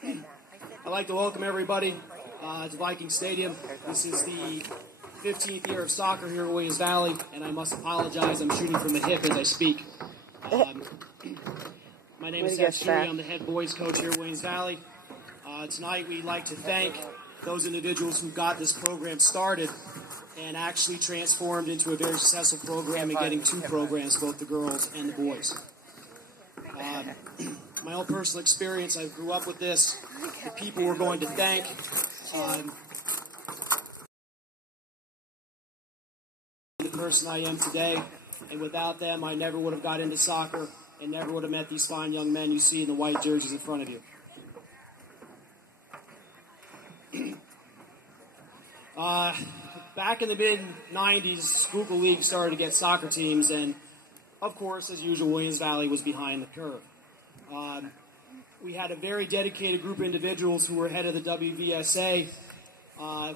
I'd like to welcome everybody to Viking Stadium. This is the 15th year of soccer here in Williams Valley, and I must apologize. I'm shooting from the hip as I speak. My name is Seth Shuey. I'm the head boys coach here in Williams Valley. Tonight we'd like to thank those individuals who got this program started and actually transformed into a very successful program and getting two programs, both the girls and the boys. My own personal experience, I grew up with this. The people we're going to thank, the person I am today, and without them I never would have got into soccer and never would have met these fine young men you see in the white jerseys in front of you. Back in the mid-90s, Schuylkill League started to get soccer teams, and of course, as usual, Williams Valley was behind the curve. We had a very dedicated group of individuals who were head of the WVSA,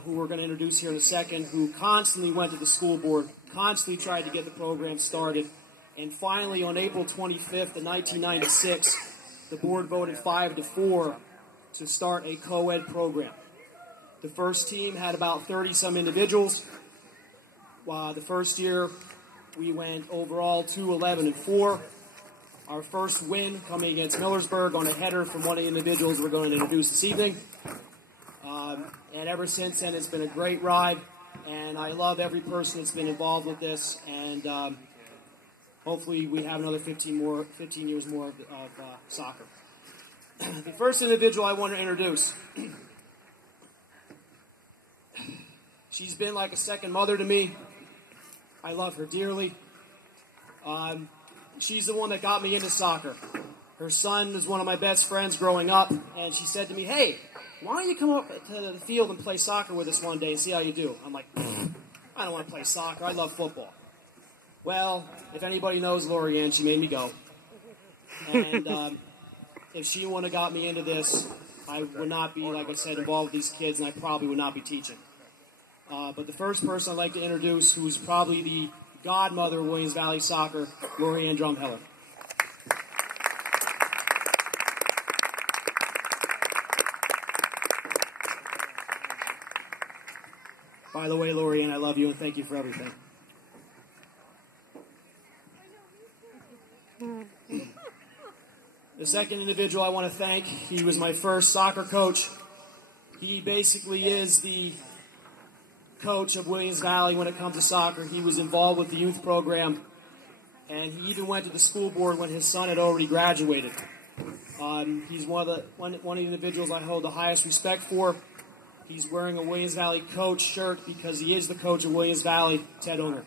who we're going to introduce here in a second, who constantly went to the school board, constantly tried to get the program started, and finally on April 25th of 1996, the board voted 5-4 to start a co-ed program. The first team had about 30-some individuals. The first year, we went overall 2-11-4. Our first win coming against Millersburg on a header from one of the individuals we're going to introduce this evening. And ever since then, it's been a great ride, and I love every person that's been involved with this, and hopefully we have another 15 years more of soccer. The first individual I want to introduce, she's been like a second mother to me. I love her dearly. She's the one that got me into soccer. Her son is one of my best friends growing up, and she said to me, "Hey, why don't you come up to the field and play soccer with us one day and see how you do?" I'm like, "I don't want to play soccer. I love football." Well, if anybody knows Lorianne, she made me go. And if she wouldn't have got me into this, I would not be, like I said, involved with these kids, and I probably would not be teaching. But the first person I'd like to introduce, who's probably the godmother of Williams Valley soccer, Lorianne Drumheller. By the way, Lorianne, I love you and thank you for everything. The second individual I want to thank, he was my first soccer coach. He basically is the coach of Williams Valley when it comes to soccer. He was involved with the youth program, and he even went to the school board when his son had already graduated. He's one of the individuals I hold the highest respect for. He's wearing a Williams Valley coach shirt because he is the coach of Williams Valley, Ted Unger.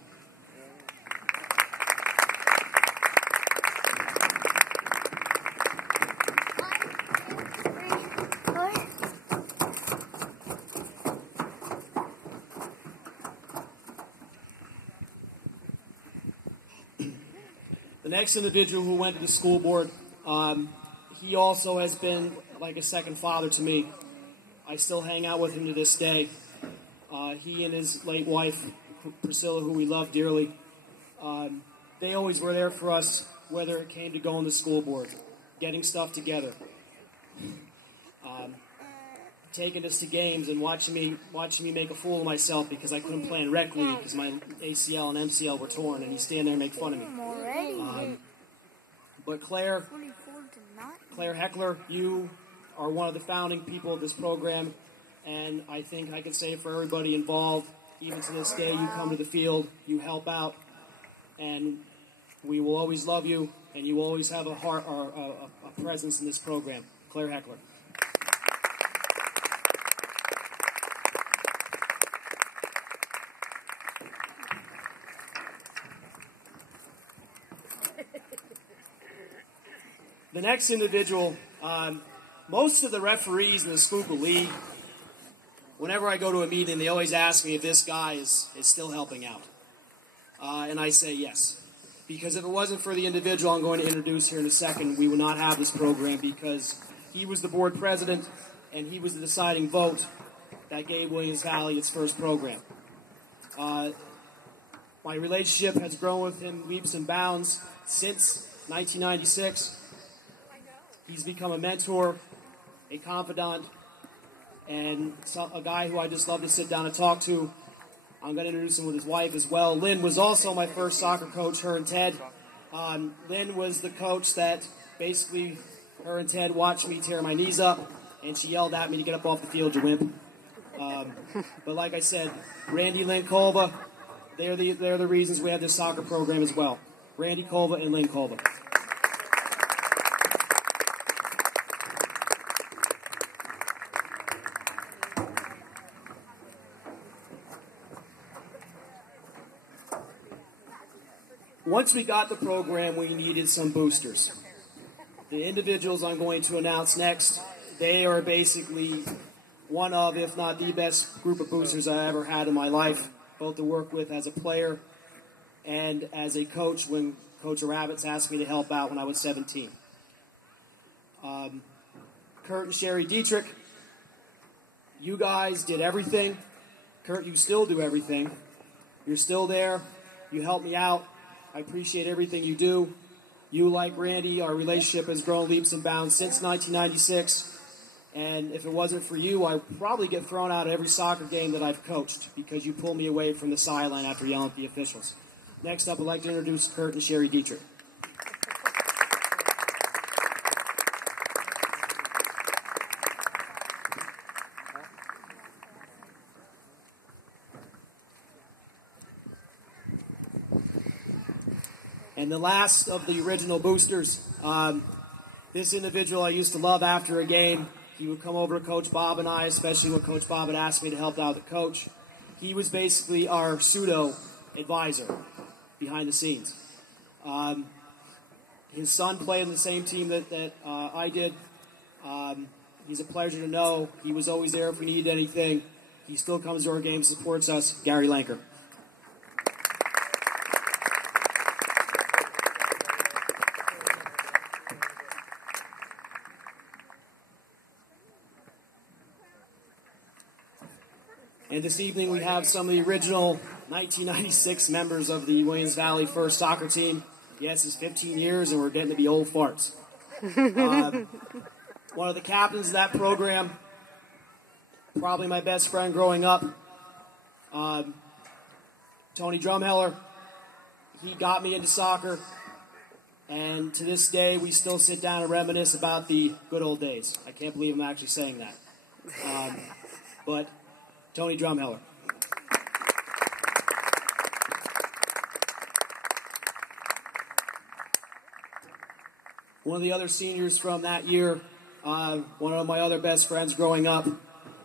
The next individual who went to the school board, he also has been like a second father to me. I still hang out with him to this day. He and his late wife, Priscilla, who we love dearly, they always were there for us, whether it came to going to school board, getting stuff together, taking us to games and watching me make a fool of myself because I couldn't play in rec league because my ACL and MCL were torn, and he'd stand there and make fun of me. But Claire Heckler, you are one of the founding people of this program, and I think I can say for everybody involved, even to this day, you come to the field, you help out, and we will always love you, and you always have a heart or a presence in this program. Claire Heckler. The next individual, most of the referees in the Schuylkill League, whenever I go to a meeting, they always ask me if this guy is still helping out. And I say yes. Because if it wasn't for the individual I'm going to introduce here in a second, we would not have this program, because he was the board president and he was the deciding vote that gave Williams Valley its first program. My relationship has grown with him leaps and bounds since 1996. He's become a mentor. a confidant, and a guy who I just love to sit down and talk to. I'm going to introduce him with his wife as well. Lynn was also my first soccer coach, her and Ted. Lynn was the coach that basically her and Ted watched me tear my knees up, and she yelled at me to get up off the field, you wimp. But like I said, Randy, Lynn Kolba, they're the reasons we have this soccer program as well. Randy Kolba and Lynn Kolba. Once we got the program, we needed some boosters. The individuals I'm going to announce next, they are basically one of, if not the best group of boosters I ever had in my life, both to work with as a player and as a coach when Coach Rabbits asked me to help out when I was 17. Kurt and Sherry Dietrich, you guys did everything. Kurt, you still do everything. You're still there. You help me out. I appreciate everything you do. You, like Randy, our relationship has grown leaps and bounds since 1996. And if it wasn't for you, I'd probably get thrown out of every soccer game that I've coached because you pulled me away from the sideline after yelling at the officials. Next up, I'd like to introduce Kurt and Sherry Dietrich. And the last of the original boosters, this individual I used to love after a game. He would come over to Coach Bob and I, especially when Coach Bob had asked me to help out the coach. He was basically our pseudo-advisor behind the scenes. His son played on the same team that I did. He's a pleasure to know. He was always there if we needed anything. He still comes to our games, supports us. Gary Lanker. And this evening we have some of the original 1996 members of the Williams Valley First soccer team. Yes, it's 15 years and we're getting to be old farts. One of the captains of that program, probably my best friend growing up, Tony Drumheller. He got me into soccer, and to this day we still sit down and reminisce about the good old days. I can't believe I'm actually saying that. But Tony Drumheller. One of the other seniors from that year, one of my other best friends growing up,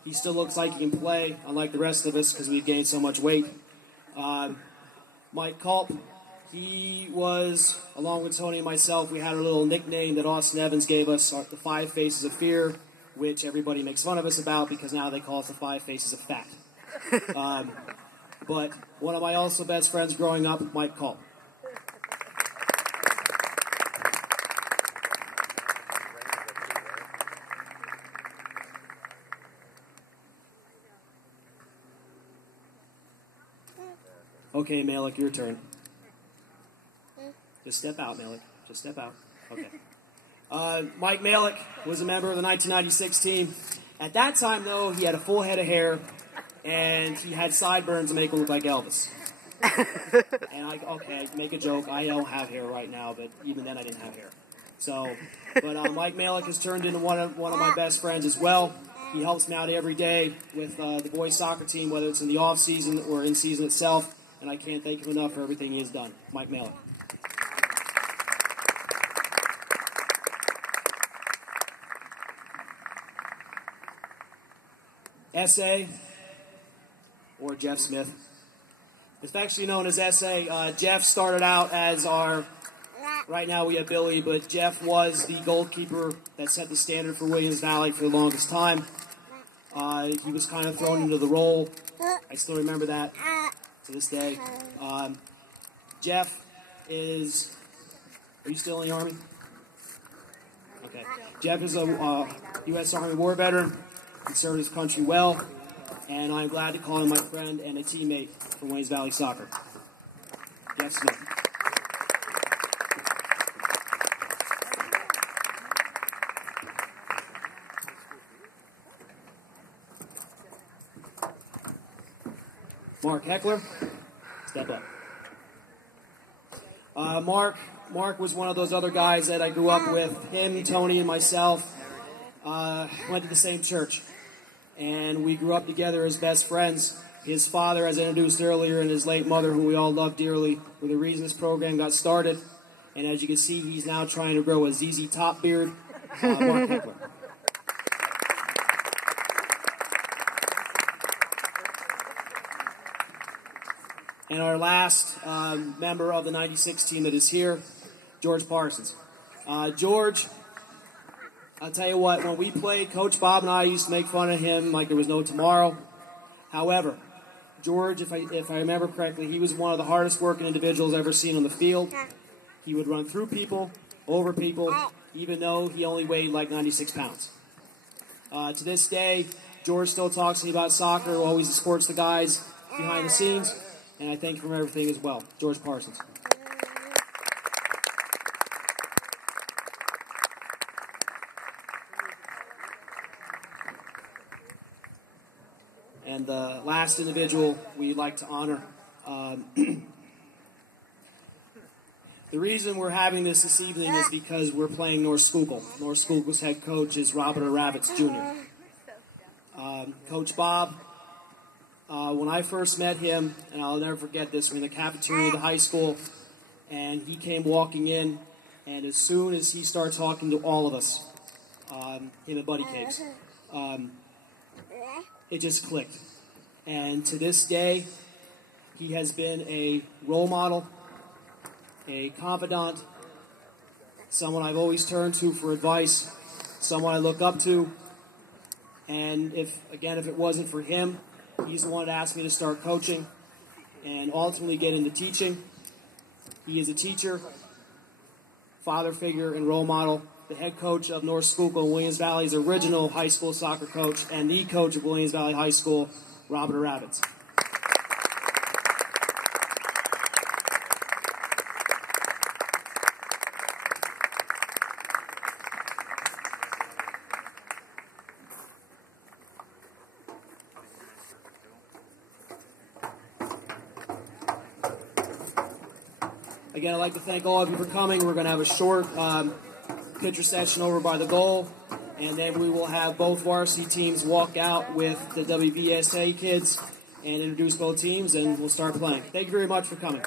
he still looks like he can play, unlike the rest of us because we've gained so much weight. Mike Culp, he was, along with Tony and myself, we had a little nickname that Austin Evans gave us, the 5 Faces of Fear, which everybody makes fun of us about because now they call us the 5 Faces of Fat. But one of my also best friends growing up, Mike Culp. Okay, Malik, your turn. Just step out, Malik. Just step out. Okay. Mike Malik was a member of the 1996 team. At that time, though, he had a full head of hair, and he had sideburns to make him look like Elvis. And I make a joke. I don't have hair right now, but even then I didn't have hair. So, but Mike Malik has turned into one of my best friends as well. He helps me out every day with the boys soccer team, whether it's in the off season or in season itself. And I can't thank him enough for everything he has done. Mike Malik. SA, or Jeff Smith. It's actually known as SA. Jeff started out as our, right now we have Billy, but Jeff was the goalkeeper that set the standard for Williams Valley for the longest time. He was kind of thrown into the role. I still remember that to this day. Jeff is, are you still in the Army? Okay. Jeff is a U.S. Army war veteran. He served his country well, and I'm glad to call him my friend and a teammate from Williams Valley Soccer. Jeff Smith. Mark Heckler, step up. Mark was one of those other guys that I grew up with. Him, Tony, and myself went to the same church. And we grew up together as best friends. His father, as I introduced earlier, and his late mother, who we all love dearly, were the reason this program got started. And as you can see, he's now trying to grow a ZZ Top beard. Mark Heckler. And our last member of the 96 team that is here, George Parsons. George, I'll tell you what, when we played, Coach Bob and I used to make fun of him like there was no tomorrow. However, George, if I remember correctly, he was one of the hardest working individuals I've ever seen on the field. He would run through people, over people, even though he only weighed like 96 pounds. To this day, George still talks to me about soccer, always supports the guys behind the scenes, and I thank him for everything as well. George Parsons. And the last individual we'd like to honor. The reason we're having this evening is because we're playing North Schuylkill. North Schuylkill's head coach is Robert Ravitz Jr. Coach Bob, when I first met him, and I'll never forget this, we're in the cafeteria of the high school, and he came walking in, and as soon as he started talking to all of us, him and Buddy Cakes, it just clicked. And to this day, he has been a role model, a confidant, someone I've always turned to for advice, someone I look up to. And if it wasn't for him, he's the one that asked me to start coaching and ultimately get into teaching. He is a teacher, father figure, and role model, the head coach of North Schuylkill, Williams Valley's original high school soccer coach, and the coach of Williams Valley High School, Robert Ravitz. Again, I'd like to thank all of you for coming. We're going to have a short picture session over by the goal, and then we will have both varsity teams walk out with the WVSA kids and introduce both teams, and we'll start playing. Thank you very much for coming.